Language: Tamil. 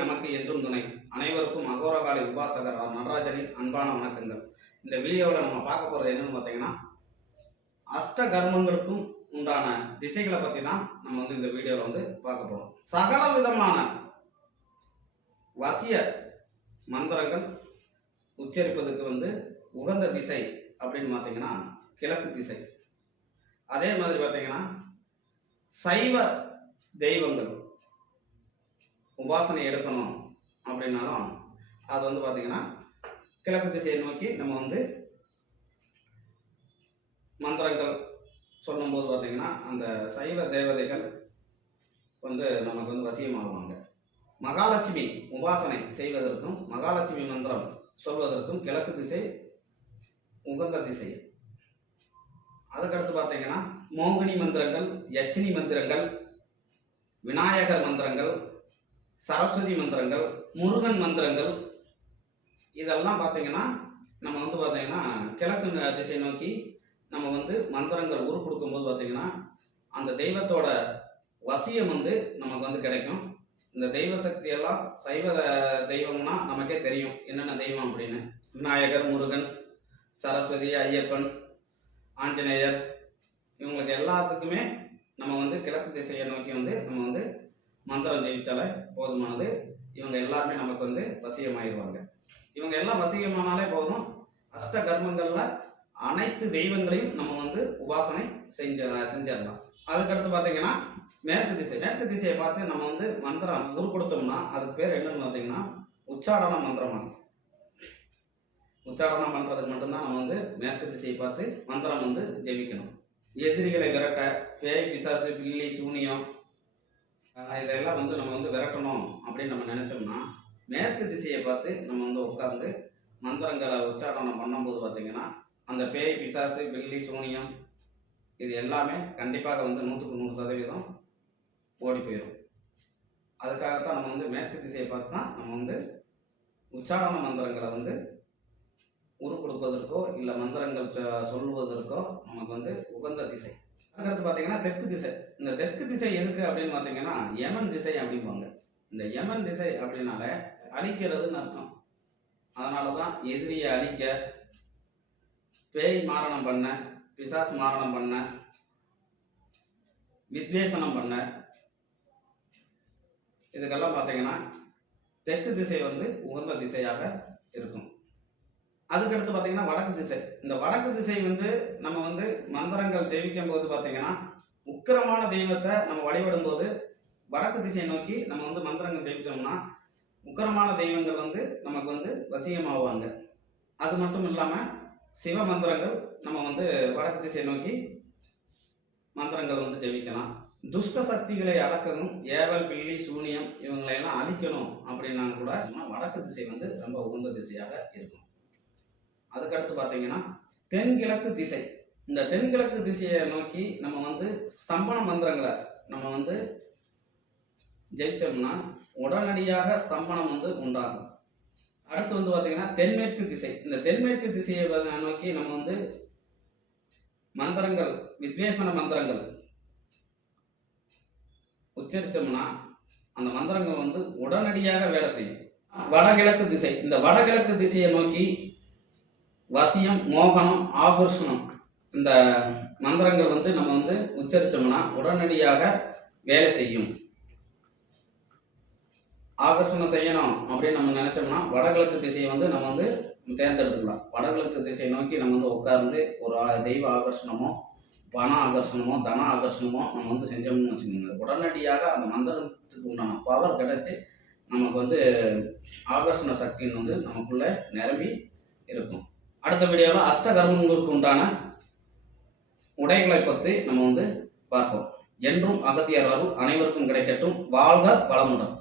நமக்கு என்றும் துணை. அனைவருக்கும் அகோரகால உபாசகர் நடராஜனின் அன்பான வணக்கங்கள். இந்த வீடியோவில் நம்ம பார்க்க போகிறது என்னன்னு பார்த்தீங்கன்னா அஷ்ட கர்மங்களுக்கும் உண்டான திசைகளை பற்றி தான் நம்ம வந்து இந்த வீடியோவில் வந்து பார்க்க போகிறோம் சகல விதமான வசிய மந்திரங்கள் உச்சரிப்பதுக்கு வந்து உகந்த திசை அப்படின்னு பார்த்தீங்கன்னா கிழக்கு திசை. அதே மாதிரி பார்த்தீங்கன்னா சைவ தெய்வங்கள் உபாசனை எடுக்கணும் அப்படின்னாலும் அது வந்து பார்த்தீங்கன்னா கிழக்கு திசையை நோக்கி நம்ம வந்து மந்திரங்கள் சொல்லும்போது பார்த்தீங்கன்னா அந்த சைவ தேவதைகள் வந்து நமக்கு வந்து வசியமாகுவாங்க. மகாலட்சுமி உபாசனை செய்வதற்கும் மகாலட்சுமி மந்திரம் சொல்வதற்கும் கிழக்கு திசை உகந்த திசை. அதுக்கடுத்து பார்த்தீங்கன்னா மோகினி மந்திரங்கள் யட்சினி மந்திரங்கள் விநாயகர் மந்திரங்கள் சரஸ்வதி மந்திரங்கள் முருகன் மந்திரங்கள் இதெல்லாம் பார்த்தீங்கன்னா நம்ம வந்து பார்த்தீங்கன்னா கிழக்கு திசை நோக்கி நம்ம வந்து மந்திரங்கள் உரு கொடுக்கும்போது பார்த்தீங்கன்னா அந்த தெய்வத்தோட வசியம் வந்து நமக்கு வந்து கிடைக்கும். இந்த தெய்வ சக்தியெல்லாம் சைவ தெய்வம்னா நமக்கே தெரியும் என்னென்ன தெய்வம் அப்படின்னு. விநாயகர் முருகன் சரஸ்வதி ஐயப்பன் ஆஞ்சநேயர் இவங்களுக்கு எல்லாத்துக்குமே நம்ம வந்து கிழக்கு திசையை நோக்கி வந்து நம்ம வந்து மந்திரம் ஜெயிச்சாலே போதுமானது. இவங்க எல்லாருமே நமக்கு வந்து வசியமாயிடுவாங்க இவங்க எல்லாம் வசியமானாலே போதும். அஷ்ட கர்மங்கள்ல அனைத்து தெய்வங்களையும் நம்ம வந்து உபாசனை செஞ்ச செஞ்சிடலாம். அதுக்கடுத்து பார்த்தீங்கன்னா மேற்கு திசை. மேற்கு திசையை பார்த்து நம்ம வந்து மந்திரம் உரு கொடுத்தோம்னா அதுக்கு பேர் என்னன்னு பார்த்தீங்கன்னா உச்சாடன மந்திரம் உச்சாடனம் பண்ணுறதுக்கு மட்டும்தான் நம்ம வந்து மேற்கு திசையை பார்த்து மந்திரம் வந்து ஜெபிக்கணும். எதிரிகளை விரட்ட பேய் பிசாசு பில்லி சூனியம் இதெல்லாம் வந்து நம்ம வந்து விரட்டணும் அப்படின்னு நம்ம நினச்சோம்னா மேற்கு திசையை பார்த்து நம்ம வந்து உட்காந்து மந்திரங்களை உச்சாரணம் பண்ணும்போது பார்த்தீங்கன்னா அந்த பேய் பிசாசு பில்லி சூனியம் இது எல்லாமே கண்டிப்பாக வந்து நூற்றுக்கு நூறு சதவீதம் ஓடி போயிடும் அதுக்காகத்தான் நம்ம வந்து மேற்கு திசையை பார்த்து தான் நம்ம வந்து உச்சாரண மந்திரங்களை வந்து உரு கொடுப்பதற்கோ இல்லை மந்திரங்கள் சொல்லுவதற்கோ நமக்கு வந்து உகந்த திசை. அதுக்கடுத்து பார்த்தீங்கன்னா தெற்கு திசை. இந்த தெற்கு திசை எதுக்கு அப்படின்னு பார்த்தீங்கன்னா யமன் திசை அப்படிம்பாங்க. இந்த யமன் திசை அப்படின்னால அழிக்கிறதுன்னு அர்த்தம். அதனால தான் எதிரியை அழிக்க பேய் மாரணம் பண்ண பிசாசு மாரணம் பண்ண வித்வேசனம் பண்ண இதுக்கெல்லாம் பார்த்தீங்கன்னா தெற்கு திசை வந்து உகந்த திசையாக இருக்கும். அதுக்கடுத்து பார்த்தீங்கன்னா வடக்கு திசை. இந்த வடக்கு திசை வந்து நம்ம வந்து மந்திரங்கள் ஜெயிக்கும் போது பார்த்தீங்கன்னா உக்கிரமான தெய்வத்தை நம்ம வழிபடும் போது வடக்கு திசையை நோக்கி நம்ம வந்து மந்திரங்கள் ஜெயிச்சோம்னா உக்கிரமான தெய்வங்கள் வந்து நமக்கு வந்து வசியமாவாங்க. அது மட்டும் இல்லாமல் சிவ மந்திரங்கள் நம்ம வந்து வடக்கு திசையை நோக்கி மந்திரங்கள் வந்து ஜெபிக்கலாம் துஷ்ட சக்திகளை அடக்கணும் ஏவல் பில்லி சூனியம் இவங்களை எல்லாம் அழிக்கணும் அப்படின்னா கூட வடக்கு திசை வந்து ரொம்ப உகந்த திசையாக இருக்கும். அதுக்கடுத்து பார்த்தீங்கன்னா தென்கிழக்கு திசை. இந்த தென்கிழக்கு திசையை நோக்கி நம்ம வந்து ஸ்தம்பன மந்திரங்களை நம்ம வந்து ஜெயிச்சோம்னா உடனடியாக ஸ்தம்பனம் வந்து உண்டாகும். அடுத்து வந்து பார்த்தீங்கன்னா தென்மேற்கு திசை. இந்த தென்மேற்கு திசையை நோக்கி நம்ம வந்து மந்திரங்கள் வித்வேசன மந்திரங்கள் உச்சரிச்சோம்னா அந்த மந்திரங்கள் வந்து உடனடியாக வேலை செய்யும். வடகிழக்கு திசை. இந்த வடகிழக்கு திசையை நோக்கி வசியம் மோகனம் ஆபர்ஷனம் இந்த மந்திரங்கள் வந்து நம்ம வந்து உச்சரித்தோம்னா உடனடியாக வேலை செய்யும். ஆகர்ஷணம் செய்யணும் அப்படின்னு நம்ம நினைச்சோம்னா வடகிழக்கு திசையை வந்து நம்ம வந்து தேர்ந்தெடுத்துக்கலாம். வடகிழக்கு திசையை நோக்கி நம்ம வந்து உட்கார்ந்து ஒரு தெய்வ ஆகர்ஷணமோ பண ஆகர்ஷணமோ தன ஆகர்ஷணமோ நம்ம வந்து செஞ்சோம்னு வச்சுக்கோங்க. உடனடியாக அந்த மந்திரத்துக்கு உண்டான பவர் கிடைச்சி நமக்கு வந்து ஆகர்ஷண சக்தின்னு வந்து நமக்குள்ளே நிரம்பி இருக்கும். அடுத்த வீடியோவில் அஷ்ட கர்மங்களுக்கு உண்டான உடைகளை பற்றி நம்ம வந்து பார்ப்போம். என்றும் அகத்தியர் அருள் அனைவருக்கும் கிடைக்கட்டும். வாழ்க வளமுடன்.